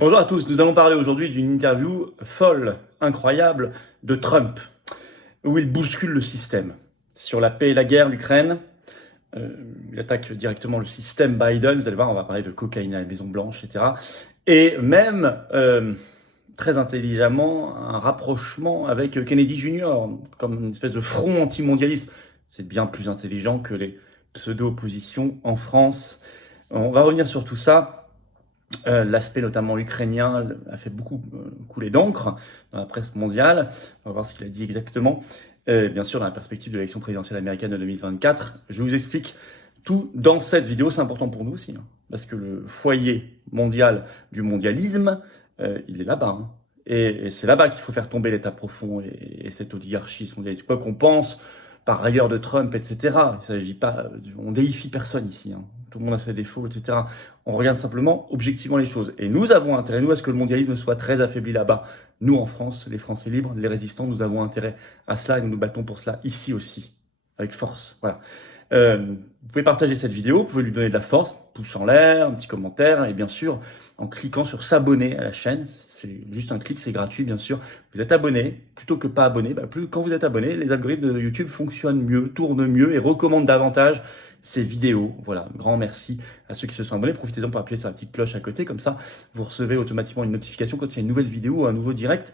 Bonjour à tous, nous allons parler aujourd'hui d'une interview folle, incroyable de Trump, où il bouscule le système. Sur la paix et la guerre, l'Ukraine, il attaque directement le système Biden, vous allez voir, on va parler de cocaïne à la Maison Blanche, etc. Et même, très intelligemment, un rapprochement avec Kennedy Jr., comme une espèce de front anti-mondialiste. C'est bien plus intelligent que les pseudo-oppositions en France. On va revenir sur tout ça. L'aspect notamment ukrainien a fait beaucoup couler d'encre dans la presse mondiale. On va voir ce qu'il a dit exactement. Bien sûr, dans la perspective de l'élection présidentielle américaine de 2024, je vous explique tout dans cette vidéo. C'est important pour nous aussi, hein, parce que le foyer mondial du mondialisme, il est là-bas. Hein. Et c'est là-bas qu'il faut faire tomber l'État profond et cette oligarchie mondialiste. Quoi qu'on pense par ailleurs de Trump, etc. Il s'agit pas, on déifie personne ici. Hein. Tout le monde a ses défauts, etc. On regarde simplement objectivement les choses. Et nous avons intérêt, nous, à ce que le mondialisme soit très affaibli là-bas. Nous, en France, les Français libres, les résistants, nous avons intérêt à cela et nous nous battons pour cela ici aussi, avec force. Voilà. Vous pouvez partager cette vidéo, vous pouvez lui donner de la force, pouce en l'air, un petit commentaire, et bien sûr, en cliquant sur s'abonner à la chaîne, c'est juste un clic, c'est gratuit bien sûr. Vous êtes abonné, plutôt que pas abonné, quand vous êtes abonné, les algorithmes de YouTube fonctionnent mieux, tournent mieux et recommandent davantage ces vidéos. Voilà, grand merci à ceux qui se sont abonnés. Profitez-en pour appuyer sur la petite cloche à côté, comme ça vous recevez automatiquement une notification quand il y a une nouvelle vidéo ou un nouveau direct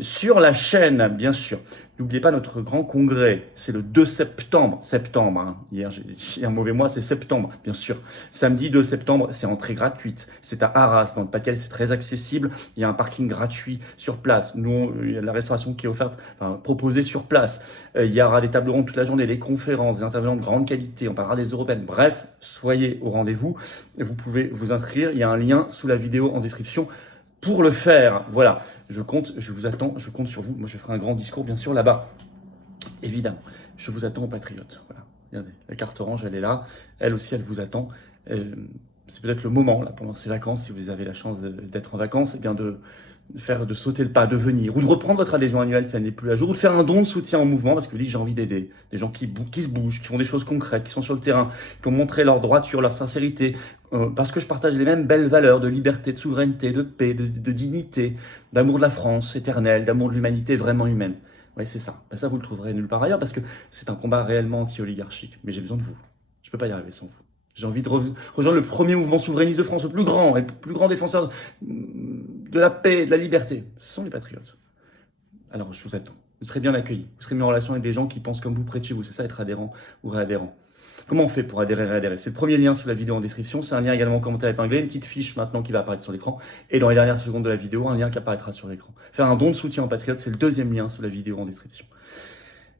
sur la chaîne, bien sûr. N'oubliez pas notre grand congrès, c'est le 2 septembre. Septembre, hein. Hier j'ai dit un mauvais mois, c'est septembre, bien sûr. Samedi 2 septembre, c'est entrée gratuite. C'est à Arras, dans le Pas-de-Calais, c'est très accessible. Il y a un parking gratuit sur place. Nous, il y a la restauration qui est offerte, proposée sur place. Il y aura des tables rondes toute la journée, des conférences, des intervenants de grande qualité. On parlera des européennes. Bref, soyez au rendez-vous. Vous pouvez vous inscrire. Il y a un lien sous la vidéo en description. Pour le faire, voilà, je vous attends, je compte sur vous. Moi, je ferai un grand discours, bien sûr, là-bas. Évidemment, je vous attends aux patriotes. Voilà, regardez, la carte orange, elle est là. Elle aussi, elle vous attend. C'est peut-être le moment, là, pendant ces vacances, si vous avez la chance d'être en vacances, eh bien de sauter le pas, de venir, ou de reprendre votre adhésion annuelle si elle n'est plus à jour, ou de faire un don de soutien au mouvement, parce que j'ai envie d'aider des gens qui se bougent, qui font des choses concrètes, qui sont sur le terrain, qui ont montré leur droiture, leur sincérité, parce que je partage les mêmes belles valeurs de liberté, de souveraineté, de paix, de dignité, d'amour de la France éternelle, d'amour de l'humanité vraiment humaine. Ouais, c'est ça. Ça, vous le trouverez nulle part ailleurs, parce que c'est un combat réellement anti-oligarchique. Mais j'ai besoin de vous. Je peux pas y arriver sans vous. J'ai envie de rejoindre le premier mouvement souverainiste de France, le plus grand, et le plus grand défenseur de la paix et de la liberté. Ce sont les patriotes. Alors, je vous attends. Vous serez bien accueillis. Vous serez mis en relation avec des gens qui pensent comme vous près de chez vous. C'est ça, être adhérent ou réadhérent. Comment on fait pour adhérer et réadhérer? C'est le premier lien sous la vidéo en description. C'est un lien également en commentaire épinglé. Une petite fiche maintenant qui va apparaître sur l'écran. Et dans les dernières secondes de la vidéo, un lien qui apparaîtra sur l'écran. Faire un don de soutien aux patriotes, c'est le deuxième lien sous la vidéo en description.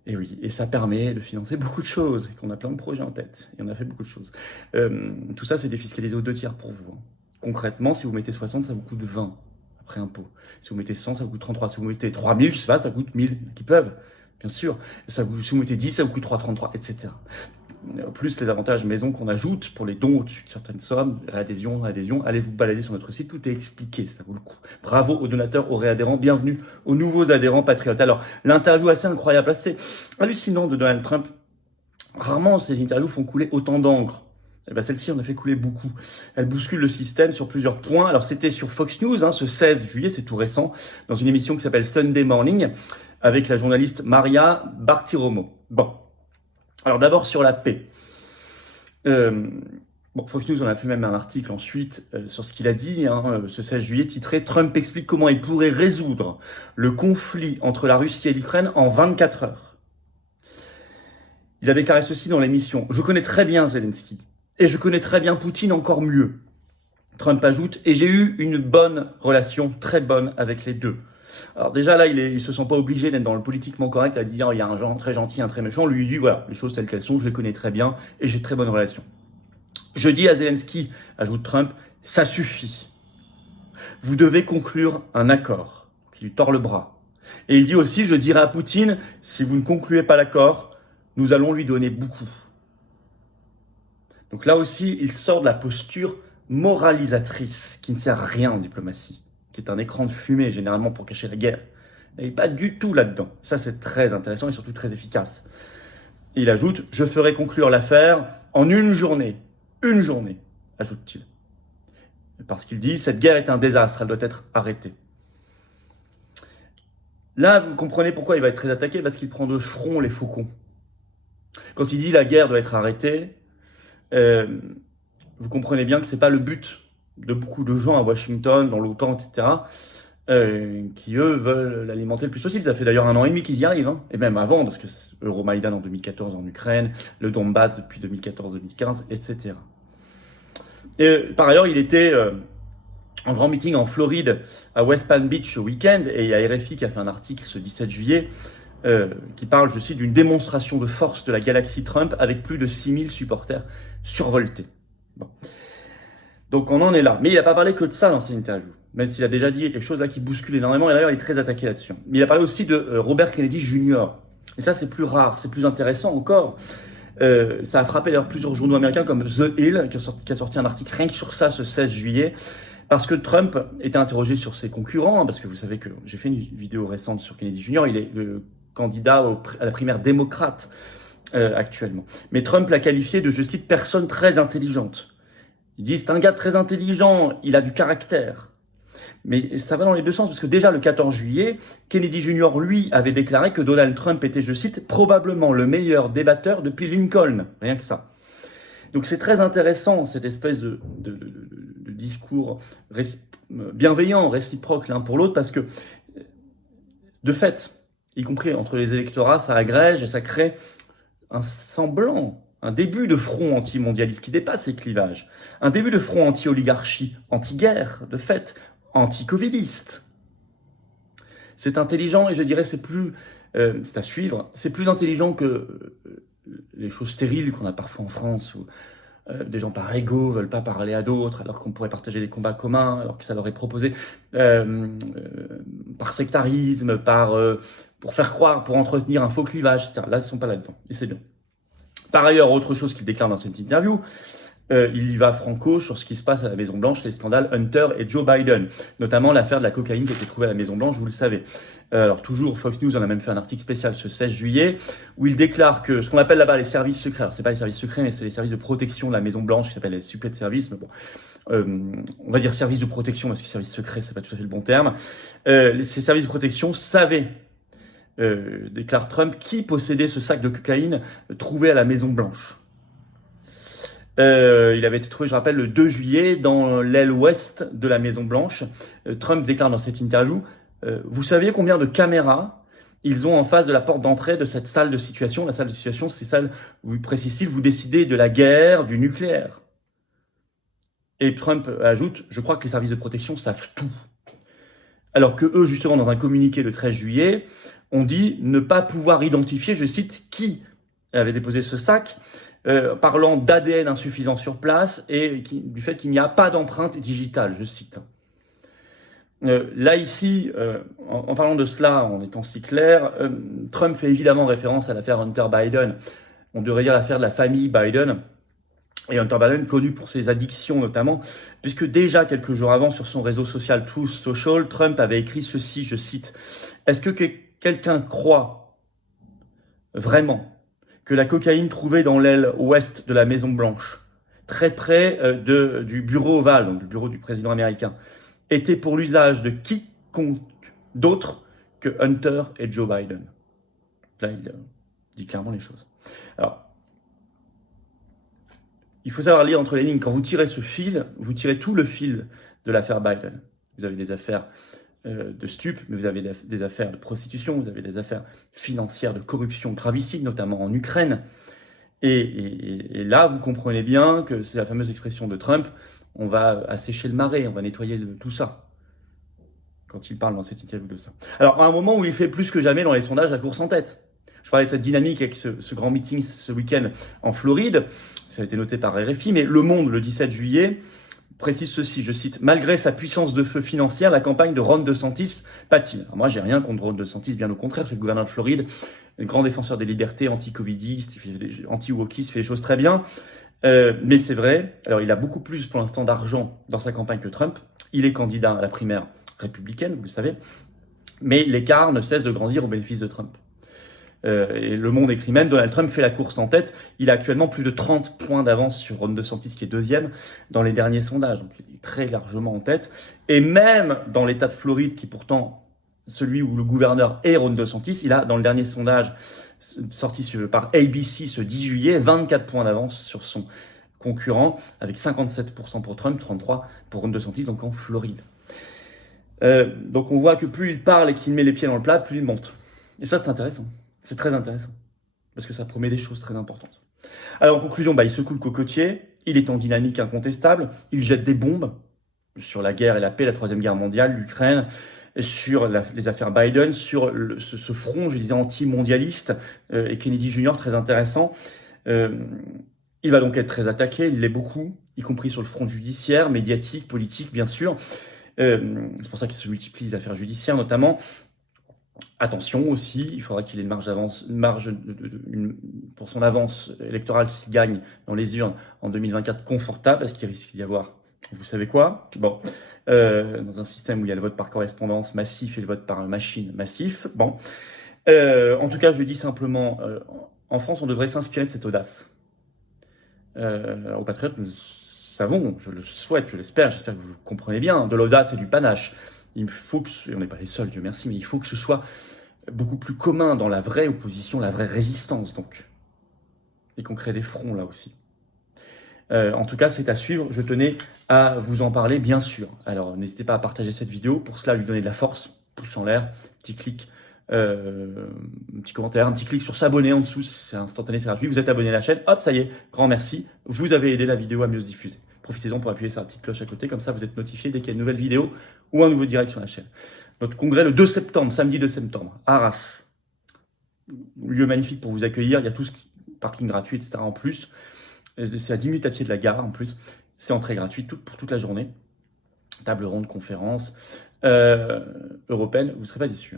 Et oui, et ça permet de financer beaucoup de choses, et qu'on a plein de projets en tête, et on a fait beaucoup de choses. Tout ça, c'est défiscalisé aux 2/3 pour vous. Hein. Concrètement, si vous mettez 60, ça vous coûte 20 après impôt. Si vous mettez 100, ça vous coûte 33. Si vous mettez 3000, je sais pas, ça coûte 1000, qui peuvent, bien sûr. Si vous mettez 10, ça vous coûte 3,33, etc. Plus les avantages maison qu'on ajoute pour les dons au-dessus de certaines sommes, réadhésion, allez vous balader sur notre site, tout est expliqué, ça vaut le coup. Bravo aux donateurs, aux réadhérents, bienvenue aux nouveaux adhérents patriotes. Alors, l'interview assez incroyable, assez hallucinante de Donald Trump. Rarement ces interviews font couler autant d'encre. Eh ben, celle-ci en a fait couler beaucoup. Elle bouscule le système sur plusieurs points. Alors c'était sur Fox News, hein, ce 16 juillet, c'est tout récent, dans une émission qui s'appelle Sunday Morning, avec la journaliste Maria Bartiromo. Bon. Alors d'abord sur la paix. Fox News en a fait même un article ensuite sur ce qu'il a dit, hein, ce 16 juillet, titré « Trump explique comment il pourrait résoudre le conflit entre la Russie et l'Ukraine en 24 heures ». Il a déclaré ceci dans l'émission « Je connais très bien Zelensky et je connais très bien Poutine encore mieux ». Trump ajoute « Et j'ai eu une bonne relation, très bonne avec les deux ». Alors déjà là, il se sent pas obligé d'être dans le politiquement correct à dire il y a un genre très gentil, un très méchant. Lui il dit voilà, les choses telles qu'elles sont, je les connais très bien et j'ai de très bonnes relations. Je dis à Zelensky, ajoute Trump, ça suffit. Vous devez conclure un accord. Il lui tord le bras. Et il dit aussi, je dirai à Poutine, si vous ne concluez pas l'accord, nous allons lui donner beaucoup. Donc là aussi, il sort de la posture moralisatrice qui ne sert à rien en diplomatie, qui est un écran de fumée généralement pour cacher la guerre. Et pas du tout là-dedans. Ça, c'est très intéressant et surtout très efficace. Et il ajoute, je ferai conclure l'affaire en une journée. Une journée, ajoute-t-il. parce qu'il dit « Cette guerre est un désastre, elle doit être arrêtée ». Là, vous comprenez pourquoi il va être très attaqué, parce qu'il prend de front les faucons. Quand il dit « la guerre doit être arrêtée », vous comprenez bien que ce n'est pas le but de beaucoup de gens à Washington, dans l'OTAN, etc., qui, eux, veulent l'alimenter le plus possible. Ça fait d'ailleurs 1 an et demi qu'ils y arrivent, hein. Et même avant, parce que Euromaïdan en 2014 en Ukraine, le Donbass depuis 2014-2015, etc. Et, par ailleurs, il était en grand meeting en Floride, à West Palm Beach ce week-end, et il y a RFI qui a fait un article ce 17 juillet qui parle, je cite, d'une démonstration de force de la galaxie Trump avec plus de 6000 supporters survoltés. Bon. Donc on en est là. Mais il n'a pas parlé que de ça dans ses interviews, même s'il a déjà dit quelque chose là qui bouscule énormément, et d'ailleurs il est très attaqué là-dessus. Mais il a parlé aussi de Robert Kennedy Jr. Et ça c'est plus rare, c'est plus intéressant encore. Ça a frappé d'ailleurs plusieurs journaux américains comme The Hill, qui a sorti un article rien que sur ça ce 16 juillet, parce que Trump était interrogé sur ses concurrents, parce que vous savez que j'ai fait une vidéo récente sur Kennedy Jr., il est le candidat à la primaire démocrate actuellement. Mais Trump l'a qualifié de, je cite, personne très intelligente. Il dit, c'est un gars très intelligent, il a du caractère. Mais ça va dans les deux sens, parce que déjà le 14 juillet, Kennedy Jr., lui, avait déclaré que Donald Trump était, je cite, probablement le meilleur débatteur depuis Lincoln. Rien que ça. Donc c'est très intéressant, cette espèce de discours bienveillant, réciproque l'un pour l'autre, parce que, de fait, y compris entre les électorats, ça agrège et ça crée un semblant, un début de front anti-mondialiste qui dépasse les clivages, un début de front anti-oligarchie, anti-guerre, de fait, anti-covidiste. C'est intelligent et je dirais c'est à suivre, c'est plus intelligent que les choses stériles qu'on a parfois en France où des gens par ego veulent pas parler à d'autres alors qu'on pourrait partager des combats communs, alors que ça leur est proposé par sectarisme, pour faire croire, pour entretenir un faux clivage, etc. Là, ils ne sont pas là-dedans, et c'est bien. Par ailleurs, autre chose qu'il déclare dans cette interview, il y va franco sur ce qui se passe à la Maison-Blanche, les scandales Hunter et Joe Biden, notamment l'affaire de la cocaïne qui a été trouvée à la Maison-Blanche, vous le savez. Alors toujours, Fox News en a même fait un article spécial ce 16 juillet, où il déclare que ce qu'on appelle là-bas les services secrets, alors c'est pas les services secrets, mais c'est les services de protection de la Maison-Blanche, qui s'appellent les Secret Service, mais bon, on va dire services de protection, parce que service secret, c'est pas tout à fait le bon terme. Ces services de protection savaient, déclare Trump, qui possédait ce sac de cocaïne trouvé à la Maison-Blanche. Il avait été trouvé, je rappelle, le 2 juillet dans l'aile ouest de la Maison-Blanche. Trump déclare dans cette interview vous saviez combien de caméras ils ont en face de la porte d'entrée de cette salle de situation? La salle de situation, c'est celle où, précise-t-il, vous décidez de la guerre, du nucléaire. Et Trump ajoute je crois que les services de protection savent tout. Alors que eux, justement, dans un communiqué le 13 juillet, ont dit ne pas pouvoir identifier, je cite, qui avait déposé ce sac, parlant d'ADN insuffisant sur place et du fait qu'il n'y a pas d'empreinte digitale, je cite. Là, ici, en parlant de cela, en étant si clair, Trump fait évidemment référence à l'affaire Hunter Biden. On devrait dire l'affaire de la famille Biden. Et Hunter Biden, connu pour ses addictions notamment, puisque déjà quelques jours avant, sur son réseau social Truth Social, Trump avait écrit ceci, je cite, « Est-ce que quelqu'un croit vraiment que la cocaïne trouvée dans l'aile ouest de la Maison-Blanche, très près du bureau ovale, donc le bureau du président américain, était pour l'usage de quiconque d'autre que Hunter et Joe Biden ?» Là, il dit clairement les choses. Alors, il faut savoir lire entre les lignes. Quand vous tirez ce fil, vous tirez tout le fil de l'affaire Biden. Vous avez des affaires de stupes, mais vous avez des affaires de prostitution, vous avez des affaires financières de corruption gravissime, notamment en Ukraine. Et là, vous comprenez bien que c'est la fameuse expression de Trump, on va assécher le marais, on va nettoyer tout ça, quand il parle dans cette interview de ça. Alors, à un moment où il fait plus que jamais dans les sondages la course en tête. Je parlais de cette dynamique avec ce grand meeting ce week-end en Floride, ça a été noté par RFI, mais Le Monde, le 17 juillet, précise ceci, je cite, « Malgré sa puissance de feu financière, la campagne de Ron DeSantis patine. » Alors moi, j'ai rien contre Ron DeSantis, bien au contraire, c'est le gouverneur de Floride, un grand défenseur des libertés, anti-covidiste, anti-wokiste, il fait des choses très bien. Mais c'est vrai, alors il a beaucoup plus pour l'instant d'argent dans sa campagne que Trump. Il est candidat à la primaire républicaine, vous le savez, mais l'écart ne cesse de grandir au bénéfice de Trump. Et Le Monde écrit même, Donald Trump fait la course en tête. Il a actuellement plus de 30 points d'avance sur Ron DeSantis, qui est deuxième dans les derniers sondages. Donc il est très largement en tête. Et même dans l'État de Floride, qui est pourtant celui où le gouverneur est Ron DeSantis, il a, dans le dernier sondage sorti par ABC ce 10 juillet, 24 points d'avance sur son concurrent, avec 57% pour Trump, 33% pour Ron DeSantis, donc en Floride. Donc on voit que plus il parle et qu'il met les pieds dans le plat, plus il monte. Et ça, c'est intéressant. C'est très intéressant. Parce que ça promet des choses très importantes. Alors en conclusion, il secoue le cocotier, il est en dynamique incontestable, il jette des bombes sur la guerre et la paix, la Troisième Guerre mondiale, l'Ukraine, sur les affaires Biden, sur ce front, je disais, anti-mondialiste, et Kennedy Jr., très intéressant. Il va donc être très attaqué, il l'est beaucoup, y compris sur le front judiciaire, médiatique, politique, bien sûr. C'est pour ça qu'il se multiplie les affaires judiciaires, notamment. Attention aussi, il faudra qu'il ait une marge pour son avance électorale s'il gagne dans les urnes en 2024 confortable, parce qu'il risque d'y avoir, vous savez quoi, dans un système où il y a le vote par correspondance massif et le vote par machine massif. En tout cas, je dis simplement, en France, on devrait s'inspirer de cette audace. Aux patriotes, nous savons, je le souhaite, je l'espère, j'espère que vous comprenez bien, de l'audace et du panache. Il faut que, on n'est pas les seuls, Dieu merci, mais il faut que ce soit beaucoup plus commun dans la vraie opposition, la vraie résistance, donc. Et qu'on crée des fronts, là aussi. En tout cas, c'est à suivre. Je tenais à vous en parler, bien sûr. Alors, n'hésitez pas à partager cette vidéo. Pour cela, lui donner de la force. Pouce en l'air, petit clic, un petit commentaire, un petit clic sur s'abonner en dessous. C'est instantané, c'est gratuit. Vous êtes abonné à la chaîne. Hop, ça y est. Grand merci. Vous avez aidé la vidéo à mieux se diffuser. Profitez-en pour appuyer sur la petite cloche à côté. Comme ça, vous êtes notifié dès qu'il y a une nouvelle vidéo ou un nouveau direct sur la chaîne. Notre congrès le 2 septembre, samedi 2 septembre, à Arras. Lieu magnifique pour vous accueillir. Il y a tout ce parking gratuit, etc. en plus. C'est à 10 minutes à pied de la gare en plus. C'est entrée gratuite pour toute la journée. Table ronde, conférence européenne. Vous ne serez pas déçus.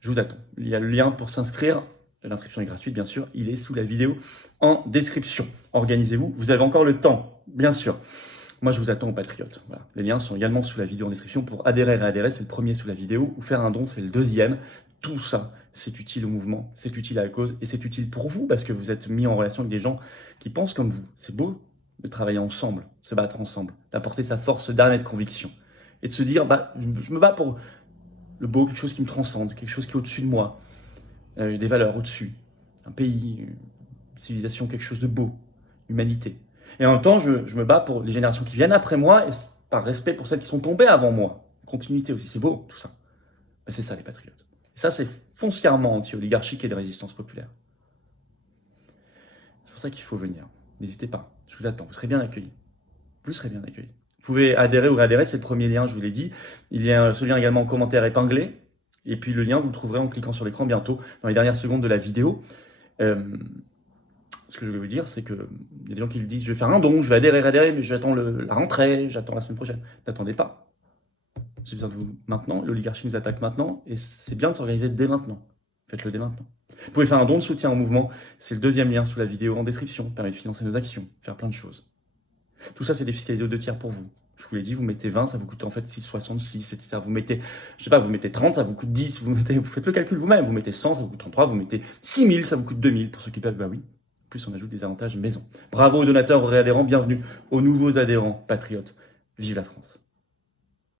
Je vous attends. Il y a le lien pour s'inscrire. L'inscription est gratuite, bien sûr. Il est sous la vidéo en description. Organisez-vous. Vous avez encore le temps, bien sûr. Moi, je vous attends aux Patriotes. Voilà. Les liens sont également sous la vidéo en description. Pour adhérer, réadhérer, c'est le premier sous la vidéo. Ou faire un don, c'est le deuxième. Tout ça, c'est utile au mouvement, c'est utile à la cause et c'est utile pour vous parce que vous êtes mis en relation avec des gens qui pensent comme vous. C'est beau de travailler ensemble, se battre ensemble, d'apporter sa force d'âme et de conviction. Et de se dire, je me bats pour le beau, quelque chose qui me transcende, quelque chose qui est au-dessus de moi, des valeurs au-dessus, un pays, une civilisation, quelque chose de beau, humanité. Et en même temps, je me bats pour les générations qui viennent après moi et par respect pour celles qui sont tombées avant moi. Continuité aussi, c'est beau tout ça. C'est ça les patriotes. Et ça, c'est foncièrement anti-oligarchique et de résistance populaire. C'est pour ça qu'il faut venir. N'hésitez pas, je vous attends, vous serez bien accueillis. Vous serez bien accueillis. Vous pouvez adhérer ou réadhérer, c'est le premier lien, je vous l'ai dit. Il y a ce lien également en commentaire épinglé. Et puis le lien, vous le trouverez en cliquant sur l'écran bientôt, dans les dernières secondes de la vidéo. Ce que je voulais vous dire, c'est qu'il y a des gens qui lui disent « Je vais faire un don, je vais adhérer, mais j'attends la rentrée, j'attends la semaine prochaine. » N'attendez pas. J'ai besoin de vous maintenant, l'oligarchie nous attaque maintenant, et c'est bien de s'organiser dès maintenant. Faites-le dès maintenant. Vous pouvez faire un don de soutien au mouvement, c'est le deuxième lien sous la vidéo en description, permet de financer nos actions, faire plein de choses. Tout ça, c'est défiscalisé aux 2/3 pour vous. Je vous l'ai dit, vous mettez 20, ça vous coûte en fait 6,66, etc. Vous mettez, je sais pas, vous mettez 30, ça vous coûte 10, vous faites le calcul vous-même, vous mettez 100, ça vous coûte 33, vous mettez 6 000, ça vous coûte 2 000, pour ceux qui peuvent, oui. En plus, on ajoute des avantages maison. Bravo aux donateurs, aux réadhérents, bienvenue aux nouveaux adhérents patriotes. Vive la France.